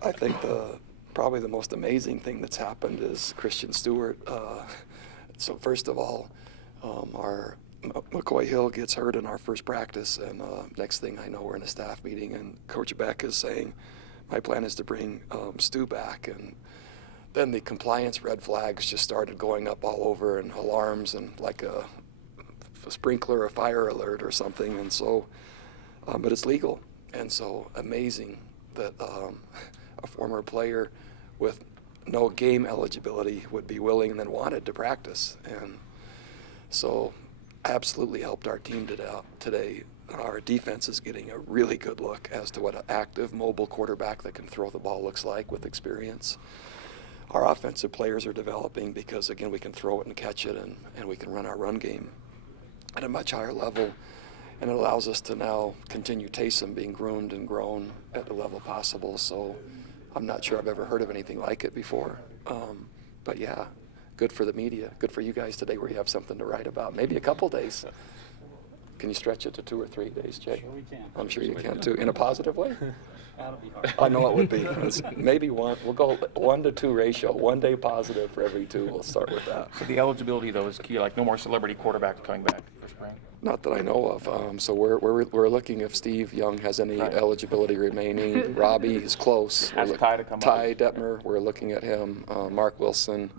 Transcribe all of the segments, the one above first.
I think probably the most amazing thing that's happened is Christian Stewart. So first of all, our McCoy Hill gets hurt in our first practice, and next thing I know, we're in a staff meeting, and Coach Beck is saying, my plan is to bring Stu back. And then the compliance red flags just started going up all over, and alarms, and like a sprinkler, a fire alert or something. And so, but it's legal, and so amazing that a former player with no game eligibility would be willing and then wanted to practice. And so absolutely helped our team today. Our defense is getting a really good look as to what an active, mobile quarterback that can throw the ball looks like with experience. Our offensive players are developing because, again, we can throw it and catch it, and we can run our run game at a much higher level. And it allows us to now continue Taysom being groomed and grown at the level possible. So I'm not sure I've ever heard of anything like it before. But yeah, good for the media. Good for you guys today where you have something to write about. Maybe a couple days. Can you stretch it to 2 or 3 days, Jay? Sure we can. I'm sure you can too. In a positive way? That'll be hard. I know it would be. Maybe one. We'll go 1 to 2 ratio. 1 day positive for every 2. We'll start with that. So the eligibility, though, is key. Like no more celebrity quarterbacks coming back for spring. Not that I know of. So we're looking if Steve Young has any eligibility remaining. Robbie is close. Has Ty to come Ty out. Detmer, we're looking at him. Mark Wilson.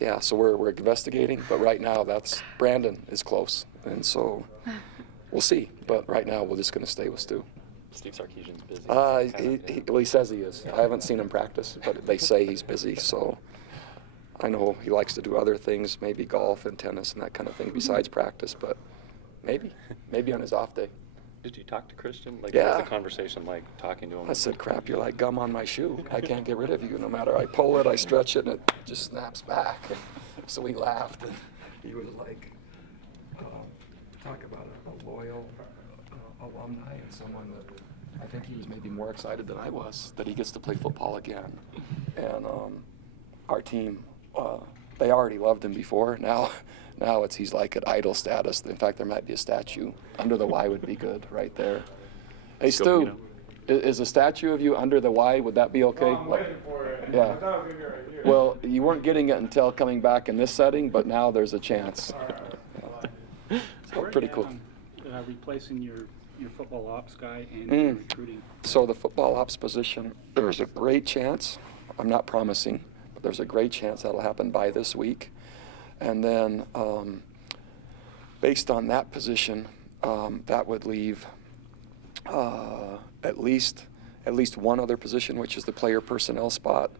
Yeah, so we're investigating, but right now that's Brandon is close, and so we'll see. But right now we're just going to stay with Stu. Steve Sarkisian's busy. Well, he says he is. I haven't seen him practice, but they say he's busy. So I know he likes to do other things, maybe golf and tennis and that kind of thing besides practice. But maybe on his off day. Did you talk to Christian? Like, Yeah. what was the conversation like talking to him? I said, crap, you're like gum on my shoe. I can't get rid of you. No matter I pull it, I stretch it, and it just snaps back. And so we laughed, and he was like, talk about a loyal alumni and someone that I think he was maybe more excited than I was that he gets to play football again. And our team, they already loved him before. Now he's like at idol status. In fact, there might be a statue under the Y would be good right there. Hey, Stu, is a statue of you under the Y? Would that be okay? Oh, I'm waiting for it. Yeah. I thought I was gonna be right here. Well, you weren't getting it until coming back in this setting, but now there's a chance. So pretty cool. Replacing your football ops guy and your recruiting. So the football ops position, there's a great chance, I'm not promising, but there's a great chance that'll happen by this week. And then based on that position, that would leave at least one other position, which is the player personnel spot.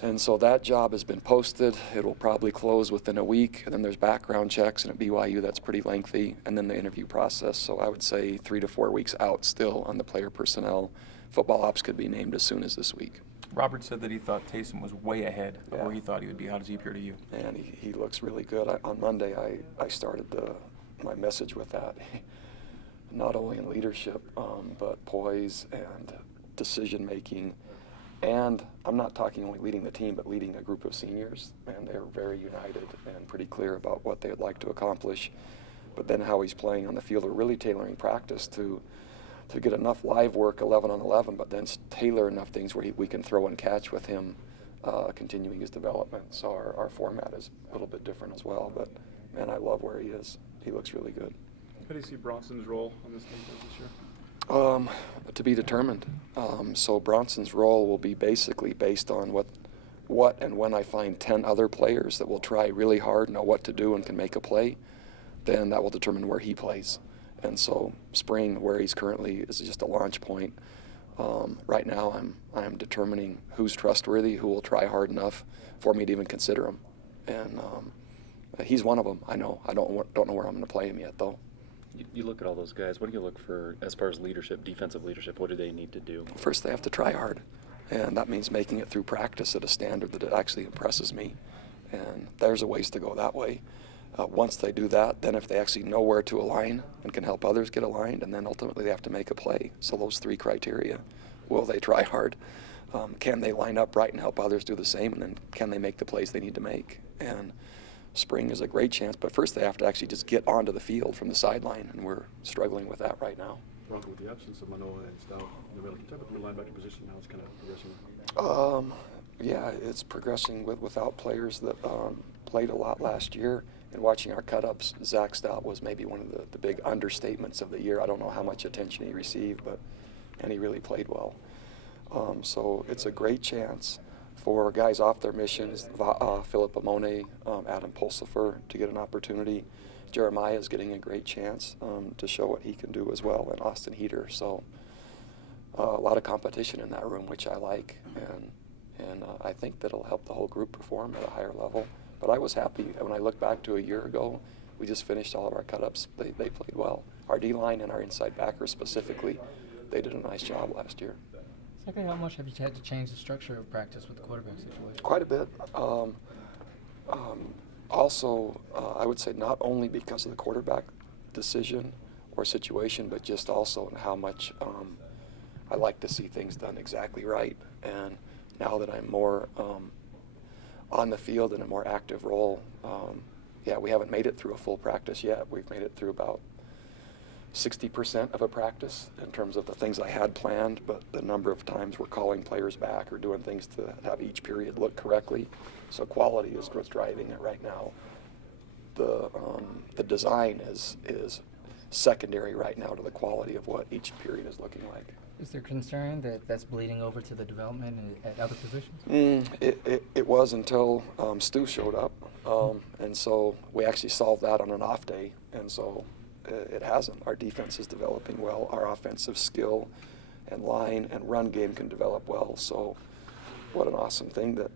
And so that job has been posted. It will probably close within a week. And then there's background checks, and at BYU that's pretty lengthy. And then the interview process. So I would say 3 to 4 weeks out still on the player personnel. Football ops could be named as soon as this week. Robert said that he thought Taysom was way ahead of where he thought he would be. How does he appear to you? And he looks really good. On Monday, I started my message with that. Not only in leadership, but poise and decision making. And I'm not talking only leading the team, but leading a group of seniors. And they're very united and pretty clear about what they would like to accomplish. But then how he's playing on the field, we're really tailoring practice to get enough live work 11 on 11, but then tailor enough things where we can throw and catch with him, continuing his development. So our format is a little bit different as well. But, man, I love where he is. He looks really good. How do you see Bronson's role on this team this year? To be determined. So Bronson's role will be basically based on what and when I find 10 other players that will try really hard, know what to do, and can make a play, then that will determine where he plays. And so spring, where he's currently, is just a launch point. Right now I'm determining who's trustworthy, who will try hard enough for me to even consider him. And he's one of them. I know. I don't know where I'm going to play him yet, though. You look at all those guys. What do you look for as far as leadership, defensive leadership? What do they need to do? First, they have to try hard, and that means making it through practice at a standard that it actually impresses me. And there's a ways to go that way. Once they do that, then if they actually know where to align and can help others get aligned, and then ultimately they have to make a play. So those 3 criteria. Will they try hard? Can they line up right and help others do the same? And then can they make the plays they need to make? And spring is a great chance, but first they have to actually just get onto the field from the sideline, and we're struggling with that right now. Bronco with the absence of Manoa and Stout. Really, can you talk about your linebacker position, how it's kind of progressing? Yeah, it's progressing without players that played a lot last year. And watching our cut-ups, Zach Stout was maybe one of the big understatements of the year. I don't know how much attention he received, and he really played well. So it's a great chance for guys off their missions, Philip Amone, Adam Pulsifer, to get an opportunity. Jeremiah is getting a great chance to show what he can do as well, and Austin Heater. So a lot of competition in that room, which I like, and I think that'll help the whole group perform at a higher level. But I was happy when I look back to a year ago. We just finished all of our cut-ups. They played well. Our D-line and our inside backers specifically, they did a nice job last year. Exactly how much have you had to change the structure of practice with the quarterback situation? Quite a bit. Also, I would say not only because of the quarterback decision or situation, but just also in how much I like to see things done exactly right. And now that I'm more on the field in a more active role, we haven't made it through a full practice yet. We've made it through about 60% of a practice in terms of the things I had planned, but the number of times we're calling players back or doing things to have each period look correctly. So quality is what's driving it right now. The design is secondary right now to the quality of what each period is looking like. Is there concern that that's bleeding over to the development at other positions? It was until Stu showed up, and so we actually solved that on an off day, and so it hasn't. Our defense is developing well. Our offensive skill and line and run game can develop well. So what an awesome thing that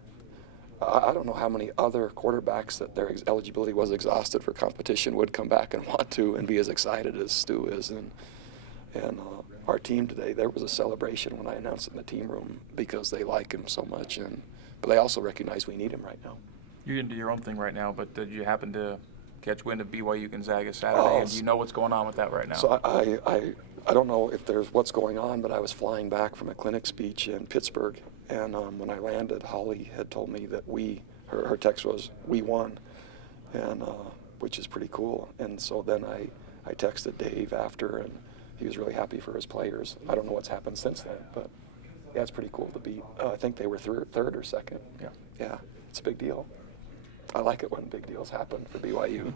I don't know how many other quarterbacks that their eligibility was exhausted for competition would come back and want to and be as excited as Stu is. And our team today, there was a celebration when I announced it in the team room because they like him so much, but they also recognize we need him right now. You're into your own thing right now, but did you happen to catch wind of BYU Gonzaga Saturday, and do you know what's going on with that right now? So I don't know if there's what's going on, but I was flying back from a clinic speech in Pittsburgh, and when I landed, Holly had told me that her text was, "We won," and which is pretty cool. And so then I texted Dave after, and he was really happy for his players. I don't know what's happened since then, but yeah, it's pretty cool to beat. I think they were third or second. Yeah, it's a big deal. I like it when big deals happen for BYU.